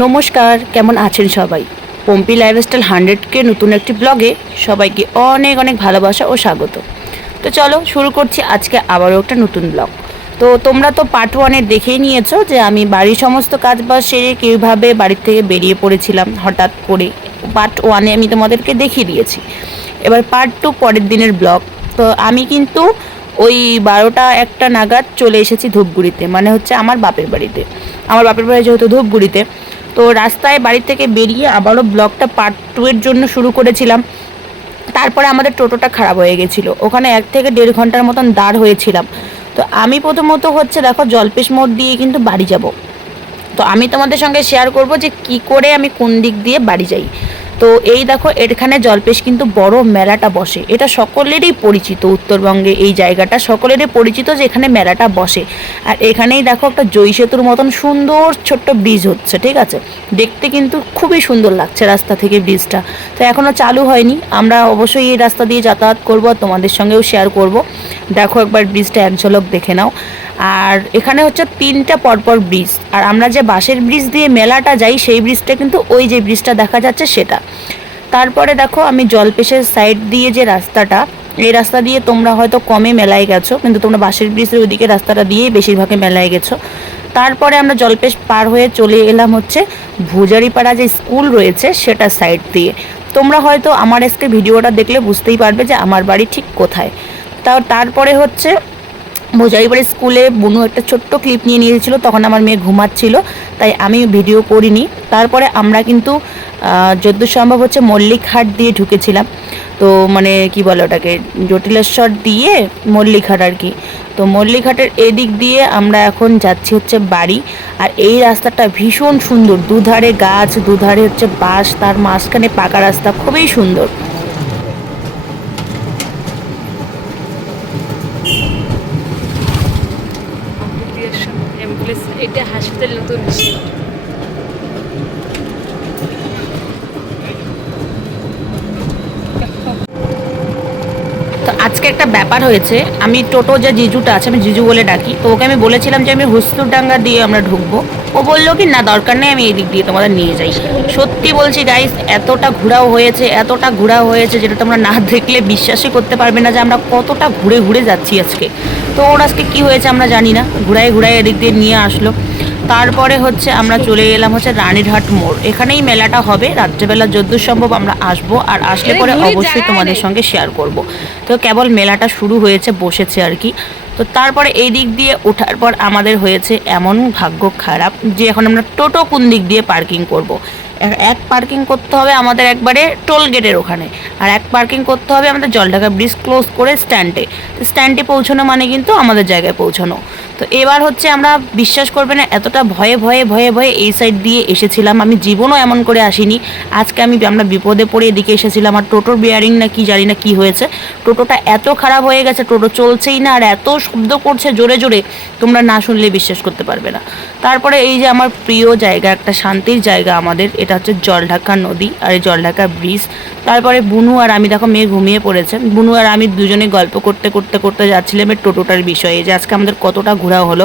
নমস্কার, কেমন আছেন সবাই? পম্পি লাইফস্টাইল 100কে নতুন একটি ব্লগে সবাইকে অনেক অনেক ভালোবাসা ও স্বাগত। তো চলো শুরু করছি আজকে আবারও একটা নতুন ব্লগ। তো তোমরা তো পার্ট 1-এ দেখেই নিয়েছো যে আমি বাড়ির সমস্ত কাজবাজ সেরে কীভাবে বাড়ির থেকে বেরিয়ে পড়েছিলাম হঠাৎ করে। পার্ট 1-এ আমি তোমাদেরকে দেখিয়ে দিয়েছি। এবার পার্ট 2 পরের দিনের ব্লগ। তো আমি কিন্তু ওই 12টা-1টা নাগাদ চলে এসেছি ধূপগুড়িতে, মানে হচ্ছে আমার বাপের বাড়িতে। আমার বাপের বাড়ি যেহেতু ধূপগুড়িতে, তো রাস্তায় বাড়ি থেকে বেরিয়ে আবারও ব্লগটা পার্ট 2 এর জন্য শুরু করেছিলাম। তারপরে আমাদের টোটোটা খারাপ হয়ে গেছিলো, ওখানে 1 থেকে 1.5 ঘন্টার মতন দাঁড় হয়েছিলাম। তো আমি প্রথমত হচ্ছে দেখো জলপেশ মোড় দিয়ে কিন্তু বাড়ি যাব। তো আমি তোমাদের সঙ্গে শেয়ার করব যে কি করে আমি কোন দিক দিয়ে বাড়ি যাই। তো এই দেখো এখানে জলপেশ কিন্তু বড় মেলাটা বসে, এটা সকলেরই পরিচিত, উত্তরবঙ্গে এই জায়গাটা সকলেরই পরিচিত যে এখানে মেলাটা বসে। আর এখানেই দেখো একটা জয়ী সেতুর মতন সুন্দর ছোট্ট ব্রিজ হচ্ছে, ঠিক আছে, দেখতে কিন্তু খুবই সুন্দর লাগছে রাস্তা থেকে ব্রিজটা। তো এখনও চালু হয়নি, আমরা অবশ্যই এই রাস্তা দিয়ে যাতায়াত করবো আর তোমাদের সঙ্গেও শেয়ার করব। দেখো একবার ব্রিজটা এক ঝলক দেখে নাও। আর এখানে হচ্ছে 3টা পরপর ব্রিজ, আর আমরা যে বাঁশের ব্রিজ দিয়ে মেলাটা যাই সেই ব্রিজটা কিন্তু ওই যে ব্রিজটা দেখা যাচ্ছে সেটা। তারপরে দেখো আমি জলপেশের সাইড দিয়ে যে রাস্তাটা, এই রাস্তা দিয়ে তোমরা হয়তো কমে মেলায় গেছো, কিন্তু তোমরা বাঁশের ব্রিজের ওইদিকে রাস্তাটা দিয়েই বেশিরভাগে মেলায় গেছো। তারপরে আমরা জলপেশ পার হয়ে চলে এলাম হচ্ছে ভুজারিপাড়া যে স্কুল রয়েছে সেটা সাইড দিয়ে। তোমরা হয়তো আমার আজকে ভিডিওটা দেখলে বুঝতেই পারবে যে আমার বাড়ি ঠিক কোথায়। তারপরে হচ্ছে ভুজারিপাড়া স্কুলে বুনু একটা ছোট্ট ক্লিপ নিয়ে নিয়েছিল, তখন আমার মেয়ে ঘুমাচ্ছিল তাই আমি ভিডিও করিনি। তারপরে আমরা কিন্তু যদ্দূর সম্ভব হচ্ছে মল্লিকহাট দিয়ে ঢুকেছিলাম। তো মানে কি বলে ওটাকে, জটিলেশ্বর দিয়ে মল্লিকহাট আর কি। তো মল্লিকহাটের এদিক দিয়ে আমরা এখন যাচ্ছি হচ্ছে বাড়ি। আর এই রাস্তাটা ভীষণ সুন্দর, দুধারে গাছ, দুধারে হচ্ছে বাঁশ, তার মাঝখানে পাকা রাস্তা, খুবই সুন্দর। এটা হাসপাতাল নতুন। তো আজকে একটা ব্যাপার হয়েছে, আমি টোটো যে জিজুটা আছে, আমি জিজু বলে ডাকি, তো ওকে আমি বলেছিলাম যে আমি হুস্তুরডাঙ্গা দিয়ে আমরা ঢুকবো। ও বললো কি না দরকার নেই, আমি এই দিক দিয়ে তোমাদের নিয়ে যাই। সত্যি বলছি গাইস, এতটা ঘোরাও হয়েছে, এতটা ঘোরাও হয়েছে যেটা তোমরা না দেখলে বিশ্বাসই করতে পারবে না যে আমরা কতটা ঘুরে ঘুরে যাচ্ছি আজকে। তো ওর আজকে কী হয়েছে আমরা জানি না, ঘুরাই ঘুরাই এদিক দিয়ে নিয়ে আসলো। তারপরে হচ্ছে আমরা চলে এলাম হচ্ছে রানীরহাট মোড়, এখানেই মেলাটা হবে। রাত্রেবেলা যদ্দূর সম্ভব আমরা আসবো, আর আসলে পরে অবশ্যই তোমাদের সঙ্গে শেয়ার করব। তো কেবল মেলাটা শুরু হয়েছে, বসেছে আর কি। তো তারপরে এই দিক দিয়ে ওঠার পর আমাদের হয়েছে এমন ভাগ্য খারাপ যে এখন আমরা টোটো কোন দিক দিয়ে পার্কিং করব। এক পার্কিং করতে হবে আমাদের একবারে টোল গেটের ওখানে, আর এক পার্কিং করতে হবে আমাদের জলঢাকা ব্রিজ ক্লোজ করে স্ট্যান্ডে। স্ট্যান্ডে পৌঁছানো মানে কিন্তু আমাদের জায়গায় পৌঁছানো। তো এবার হচ্ছে আমরা বিশ্বাস করবে না, এতটা ভয়ে ভয়ে ভয়ে ভয়ে এই সাইড দিয়ে এসেছিলাম, আমি জীবনও এমন করে আসিনি। আজকে আমরা বিপদে পড়ে এদিকে এসেছিলাম। আর টোটোর বিয়ারিং না কি জানি না কি হয়েছে, টোটোটা এত খারাপ হয়ে গেছে, টোটো চলছেই না, আর এত শব্দ করছে জোরে জোরে, তোমরা না শুনলে বিশ্বাস করতে পারবে না। তারপরে এই যে আমার প্রিয় জায়গা, একটা শান্তির জায়গা আমাদের, এটা হচ্ছে জলঢাকা নদী আর এই জলঢাকা ব্রিজ। তারপরে বুনু আর আমি, দেখো মেয়ে ঘুমিয়ে পড়েছে, বুনু আর আমি দুজনে গল্প করতে করতে করতে যাচ্ছিলাম এই টোটোটার বিষয়ে, যে আজকে আমাদের কতটা ঘোরা হলো।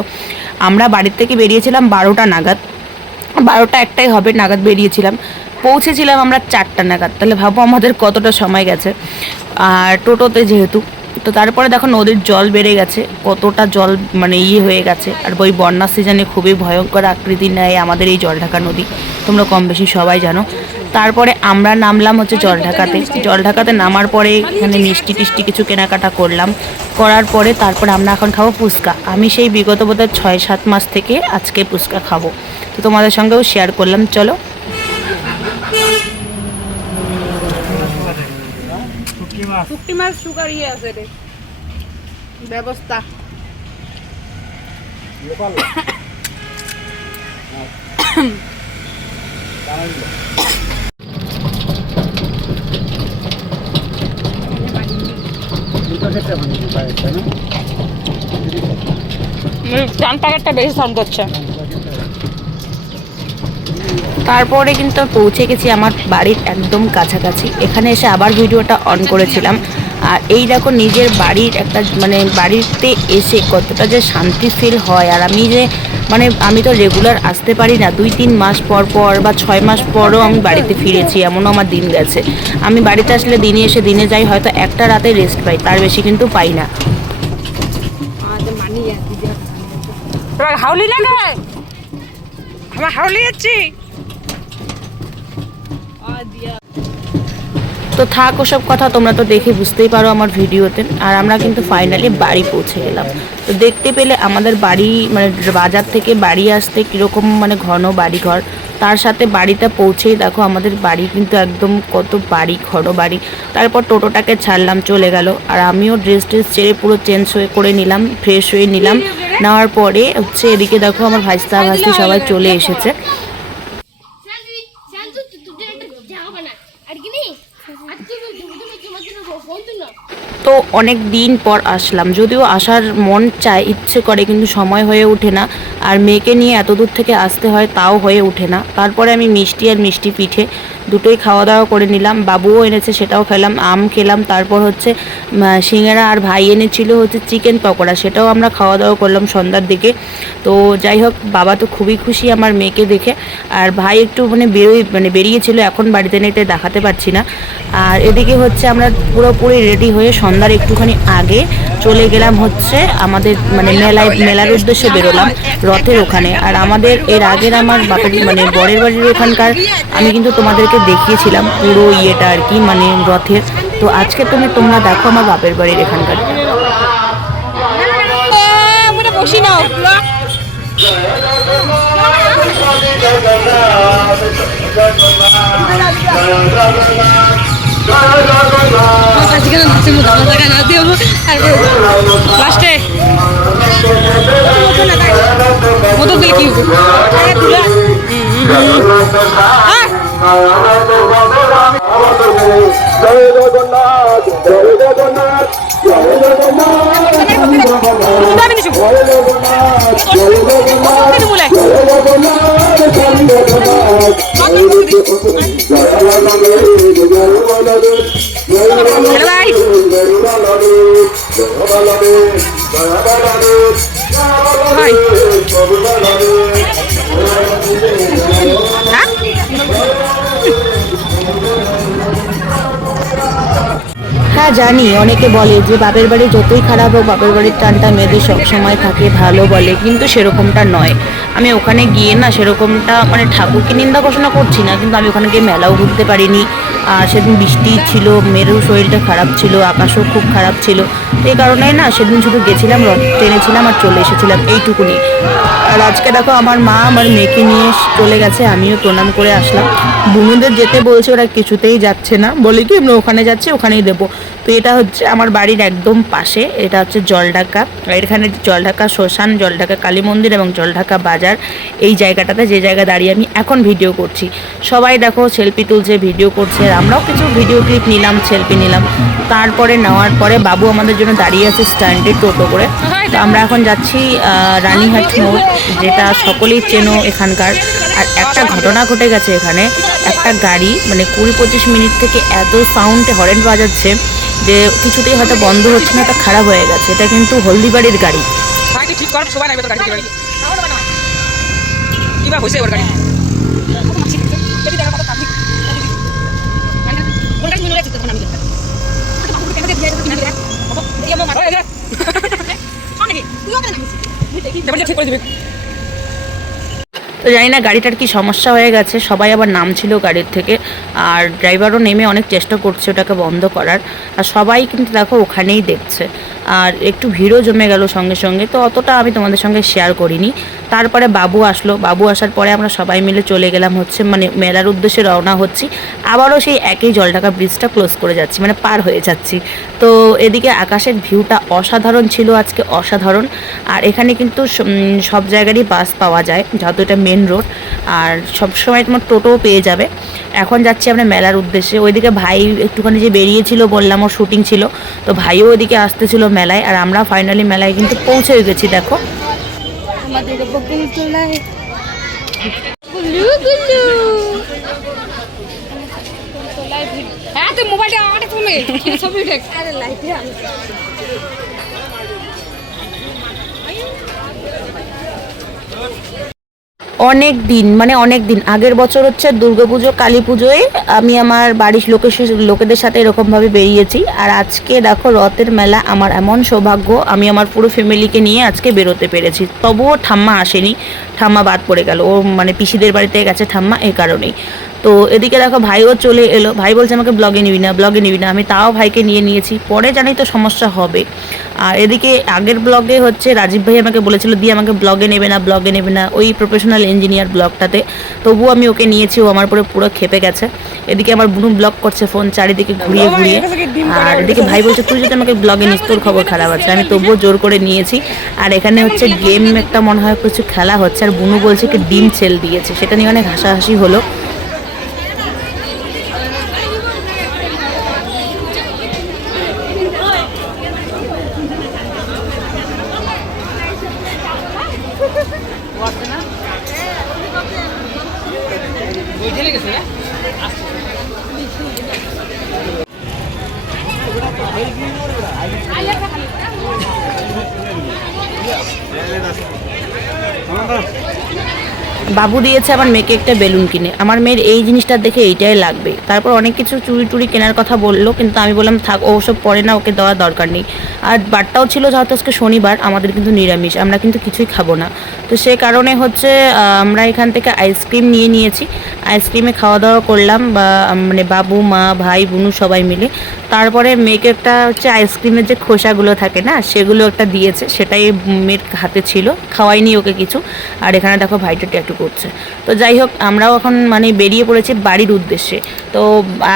আমরা বাড়ির থেকে বেরিয়েছিলাম 12টা নাগাদ, 12টা একটাই হবে নাগাদ বেরিয়েছিলাম, পৌঁছেছিলাম আমরা 4টা নাগাদ। তাহলে ভাবো আমাদের কতটা সময় গেছে, আর টোটোতে যেহেতু। তো তারপরে দেখো নদীর জল বেড়ে গেছে, কতটা জল মানে হয়ে গেছে। আর ওই বন্যার সিজনে খুবই ভয়ঙ্কর আকৃতি নেয় আমাদের এই জলঢাকা নদী, তোমরা কম বেশি সবাই জানো। তারপরে আমরা নামলাম হচ্ছে জলঢাকাতে। জলঢাকাতে নামার পরে এখানে মিষ্টি টিষ্টি কিছু কেনাকাটা করলাম, করার পরে তারপর আমরা এখন খাবো ফুচকা। আমি সেই বিগত বোধহয় 6-7 মাস থেকে আজকে ফুচকা খাবো, তো তোমাদের সঙ্গেও শেয়ার করলাম। চলো। শুকটি মাছ সুগার আছে রে ব্যবস্থা। চান প্যাকেটটা বেশি সাউন্ড করছে। তারপরে কিন্তু পৌঁছে গেছি আমার বাড়ির একদম কাছাকাছি। এখানে এসে আবার ভিডিওটা অন করেছিলাম। আর এই দেখো নিজের বাড়ির একটা মানে বাড়িতে এসে কতটা যে শান্তি ফিল হয়। আর আমি যে মানে আমি তো রেগুলার আসতে পারি না, 2-3 মাস পর পর বা 6 মাস পরও আমি বাড়িতে ফিরেছি, এমনও আমার দিন গেছে। আমি বাড়িতে আসলে দিনে এসে দিনে যাই, হয়তো একটা রাতে রেস্ট পাই, তার বেশি কিন্তু পাই না। হাউলি লাগে আমার হাউলি যাচ্ছি। তো থাক ওসব কথা, তোমরা তো দেখে বুঝতেই পারো আমার ভিডিওতে। আর আমরা কিন্তু ফাইনালি বাড়ি পৌঁছে গেলাম। তো দেখতে পেলে আমাদের বাড়ি মানে বাজার থেকে বাড়ি আসতে কীরকম মানে ঘন বাড়িঘর, তার সাথে বাড়িতে পৌঁছেই দেখো আমাদের বাড়ি কিন্তু একদম কত বাড়ি, ঘন বাড়ি। তারপর টোটোটাকে ছাড়লাম, চলে গেল। আর আমিও ড্রেস ছেড়ে পুরো চেঞ্জ হয়ে করে নিলাম, ফ্রেশ হয়ে নিলাম। নেওয়ার পরে হচ্ছে এদিকে দেখো আমার ভাইস্তা ভাস্তি সবাই চলে এসেছে। তো অনেক দিন পর আসলাম, যদিও আসার মন চায়, ইচ্ছে করে, কিন্তু সময় হয়ে ওঠে না। আর মেয়েকে নিয়ে এত দূর থেকে আসতে হয়, তাও হয়ে ওঠে না। তারপরে আমি মিষ্টি আর মিষ্টি পিঠে দুটোই খাওয়া দাওয়া করে নিলাম। বাবুও এনেছে, সেটাও খেলাম, আম খেলাম। তারপর হচ্ছে সিঙ্গারা, আর ভাই এনেছিল হচ্ছে চিকেন পকোড়া, সেটাও আমরা খাওয়া দাওয়া করলাম সন্ধ্যার দিকে। তো যাই হোক, বাবা তো খুবই খুশি আমার মেয়েকে দেখে। আর ভাই একটু বেরিয়েছিল, এখন বাড়িতে নেই, তাই দেখাতে পারছি না। আর এদিকে হচ্ছে আমরা পুরোপুরি রেডি হয়ে সন্ধ্যার একটুখানি আগে চলে গেলাম হচ্ছে আমাদের মেলার উদ্দেশ্যে বেরোলাম রথের ওখানে। আর আমাদের এর আগের আমার বাপের বরের বাড়ির ওখানকার আমি কিন্তু তোমাদেরকে দেখিয়েছিলাম পুরো ইয়েটা আর কি, রথের। তো আজকে তোমরা দেখো আমার বাপের বাড়ির এখানকার। বসি নাও লাস্টে মতো দিলে কি হ্যাঁ জানি, অনেকে বলে যে বাপের বাড়ি যতই খারাপ হোক, বাপের বাড়ির টানটা মেয়েদের সবসময় থাকে, ভালো বলে, কিন্তু সেরকমটা নয়। আমি ওখানে গিয়ে না সেরকমটা ঠাকুরকে নিন্দা ঘোষণা করছি না, কিন্তু আমি ওখানে গিয়ে মেলাও ঘুরতে পারিনি। আর সেদিন বৃষ্টি ছিল, মেয়েরও শরীরটা খারাপ ছিল, আকাশও খুব খারাপ ছিল। এই কারণে না সেদিন শুধু গেছিলাম, রথ টেনেছিলাম আর চলে এসেছিলাম, এইটুকুনি। আর আজকে দেখো আমার মা আমার মেয়েকে নিয়ে চলে গেছে, আমিও প্রণাম করে আসলাম। বুনুদের যেতে বলছে, ওরা কিছুতেই যাচ্ছে না, বলে কি আমরা ওখানে যাচ্ছি, ওখানেই দেবো। তো এটা হচ্ছে আমার বাড়ির একদম পাশে, এটা হচ্ছে জলঢাকা। এখানে জলঢাকা শ্মশান, জলঢাকা কালী মন্দির এবং জলঢাকা বাজার, এই জায়গাটাতে যে জায়গা দাঁড়িয়ে আমি এখন ভিডিও করছি। সবাই দেখো সেলফি তুলছে, ভিডিও করছে, আর আমরাও কিছু ভিডিও ক্লিপ নিলাম, সেলফি নিলাম। তারপরে নেওয়ার পরে বাবু আমাদের জন্য দাঁড়িয়ে আছে স্ট্যান্ডে টোটো করে। তো আমরা এখন যাচ্ছি রানীহাট মোড়, যেটা সকলেই চেনো এখানকার। আর একটা ঘটনা ঘটে গেছে এখানে, একটা গাড়ি 20-25 মিনিট থেকে এত সাউন্ডে হরেন বাজাচ্ছে যে কিছুতেই হয়তো বন্ধ হচ্ছে না, এটা খারাপ হয়ে গেছে। এটা কিন্তু হলদিবাড়ির গাড়ি। তো জানি না গাড়িটার কি সমস্যা হয়ে গেছে, সবাই আবার নামছিল গাড়ির থেকে। আর ড্রাইভারও নেমে অনেক চেষ্টা করছে ওটাকে বন্ধ করার। আর সবাই কিন্তু দেখো ওখানেই দেখছে। আর একটু ভিড়ও জমে গেল সঙ্গে সঙ্গে, তো অতটা আমি তোমাদের সঙ্গে শেয়ার করিনি। তারপরে বাবু আসলো, বাবু আসার পরে আমরা সবাই মিলে চলে গেলাম হচ্ছে মেলার উদ্দেশ্যে রওনা হচ্ছি। আবারও সেই একই জলঢাকা ব্রিজটা ক্লোজ করে যাচ্ছি, পার হয়ে যাচ্ছি। তো এদিকে আকাশের ভিউটা অসাধারণ ছিল আজকে, অসাধারণ। আর এখানে কিন্তু সব জায়গারই বাস পাওয়া যায়, যেহেতু এটা মেন রোড। আর সবসময় তোমার টোটোও পেয়ে যাবে। এখন যাচ্ছি আমরা মেলার উদ্দেশ্যে। ওইদিকে ভাই একটুখানি যে বেরিয়েছিল বললাম, ওর শুটিং ছিল, তো ভাইও ওইদিকে আসতেছিল মেলায়। আর আমরা ফাইনালি মেলায় কিন্তু পৌঁছে গেছি। দেখো হ্যাঁ তুই মোবাইলটা আমাকে তুমি ছবি উঠে আরে লাইটে আমি অনেক দিন মানে অনেক দিন আগের বছর হচ্ছে দুর্গাপুজো কালী পুজোয় আমি আমার বাড়ির লোকেদের সাথে এরকমভাবে বেরিয়েছি। আর আজকে দেখো রথের মেলা, আমার এমন সৌভাগ্য আমি আমার পুরো ফ্যামিলিকে নিয়ে আজকে বেরোতে পেরেছি। তবুও ঠাম্মা আসেনি, ঠাম্মা বাদ পড়ে গেল, ও মানে পিসিদের বাড়িতে গেছে ঠাম্মা, এই কারণেই। তো এদিকে দেখো ভাইও চলে এলো, ভাই বলছে আমাকে ব্লগে নিবি না, ব্লগে নিবি না, আমি তাও ভাইকে নিয়ে নিয়েছি, পরে জানি তো সমস্যা হবে। আর এদিকে আগের ব্লগে হচ্ছে রাজীব ভাই আমাকে বলেছিল দিয়ে আমাকে ব্লগে নেবে না, ব্লগে নেবে না, ওই প্রফেশনাল ইঞ্জিনিয়ার ব্লগটাতে, তবুও আমি ওকে নিয়েছি, ও আমার পুরো পুরো খেপে গেছে। এদিকে আমার বুনু ব্লগ করছে ফোন চারিদিকে ঘুরিয়ে ঘুরিয়ে, আর এদিকে ভাই বলছে তুই যদি আমাকে ব্লগে নিস তোর খবর খারাপ আছে, আমি তবুও জোর করে নিয়েছি। আর এখানে হচ্ছে গেম একটা মনে হয় কিছু খেলা হচ্ছে, আর বুনু বলছে কি ডিম সেল দিয়েছে, সেটা নিয়ে অনেক হাসাহাসি হলো। বাবু দিয়েছে আমার মেয়েকে একটা বেলুন কিনে, আমার মেয়ের এই জিনিসটা দেখে এইটাই লাগবে। তারপর অনেক কিছু চুড়ি টুড়ি কেনার কথা বললো, কিন্তু আমি বললাম থাক, ও সব পরে না, ওকে দেওয়ার দরকার নেই। আর বারটাও ছিল যেহেতু আজকে শনিবার, আমাদের কিন্তু নিরামিষ, আমরা কিন্তু কিছুই খাবো না। তো সে কারণে হচ্ছে আমরা এখান থেকে আইসক্রিম নিয়ে নিয়েছি, আইসক্রিমে খাওয়া দাওয়া করলাম, বা মানে বাবু মা ভাই বুনু সবাই মিলে। তারপরে মেয়েকে একটা হচ্ছে আইসক্রিমের যে খোসাগুলো থাকে না, সেগুলো একটা দিয়েছে, সেটাই মেয়ের হাতে ছিল, খাওয়াইনি ওকে কিছু। আর এখানে দেখো ভাইটা ট্যাটু করছে। তো যাই হোক, আমরাও এখন মানে বেরিয়ে পড়েছি বাড়ির উদ্দেশ্যে। তো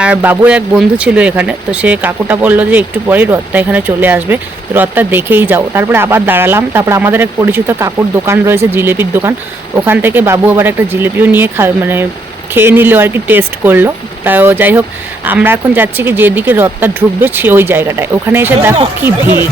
আর বাবুর এক বন্ধু ছিল এখানে, তো সে কাকুটা বললো যে একটু পরেই রথটা এখানে চলে আসবে, তো রথটা দেখেই যাও। তারপরে আবার দাঁড়ালাম, তারপর আমাদের এক পরিচিত কাকুর দোকান রয়েছে, জিলিপির দোকান, ওখান থেকে বাবু আবার একটা জিলিপিও নিয়ে মানে খেয়ে নিল আর কি, টেস্ট করলো। তাও যাই হোক, আমরা এখন যাচ্ছি কি যেদিকে রথটা ঢুকবে সে ওই জায়গাটায়, ওখানে এসে দেখো কি ভিড়।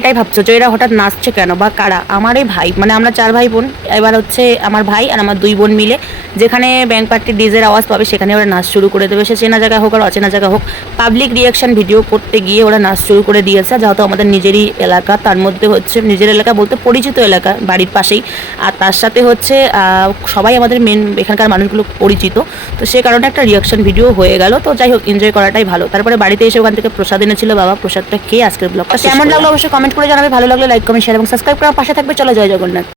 এটাই ভাবছো যে এরা হঠাৎ নাচছে কেন বা কারা, আমার এই ভাই, মানে আমরা 4 ভাই বোন, এবার হচ্ছে আমার ভাই আর আমার 2 বোন মিলে যেখানে ব্যাংক পার্টি ডিজের আওয়াজ পাবে সেখানে ওরা নাচ শুরু করে দেবে। সে চেনা জায়গা হোক আর অচেনা জায়গা হোক, পাবলিক রিয়াকশন ভিডিও করতে গিয়ে ওরা নাচ শুরু করে দিয়েছে। যেহেতু আমাদের নিজেরই এলাকা, তার মধ্যে হচ্ছে নিজের এলাকা বলতে পরিচিত এলাকা, বাড়ির পাশেই, আর তার সাথে হচ্ছে সবাই আমাদের মেন এখানকার মানুষগুলো পরিচিত, তো সে কারণে একটা রিয়াকশন ভিডিও হয়ে গেল। তো যাই হোক, এনজয় করাটাই ভালো। তারপরে বাড়িতে এসে ওখান থেকে প্রসাদ এনেছিল বাবা, প্রসাদটা খেয়ে আজকের ব্লগটা কেমন লাগলো অবশ্যই কমেন্ট করে জানাবে। ভালো লাগলে লাইক কমেন্ট শেয়ার এবং সাবস্ক্রাইব করার পাশে থাকবে। চলো, জয় জগন্নাথ।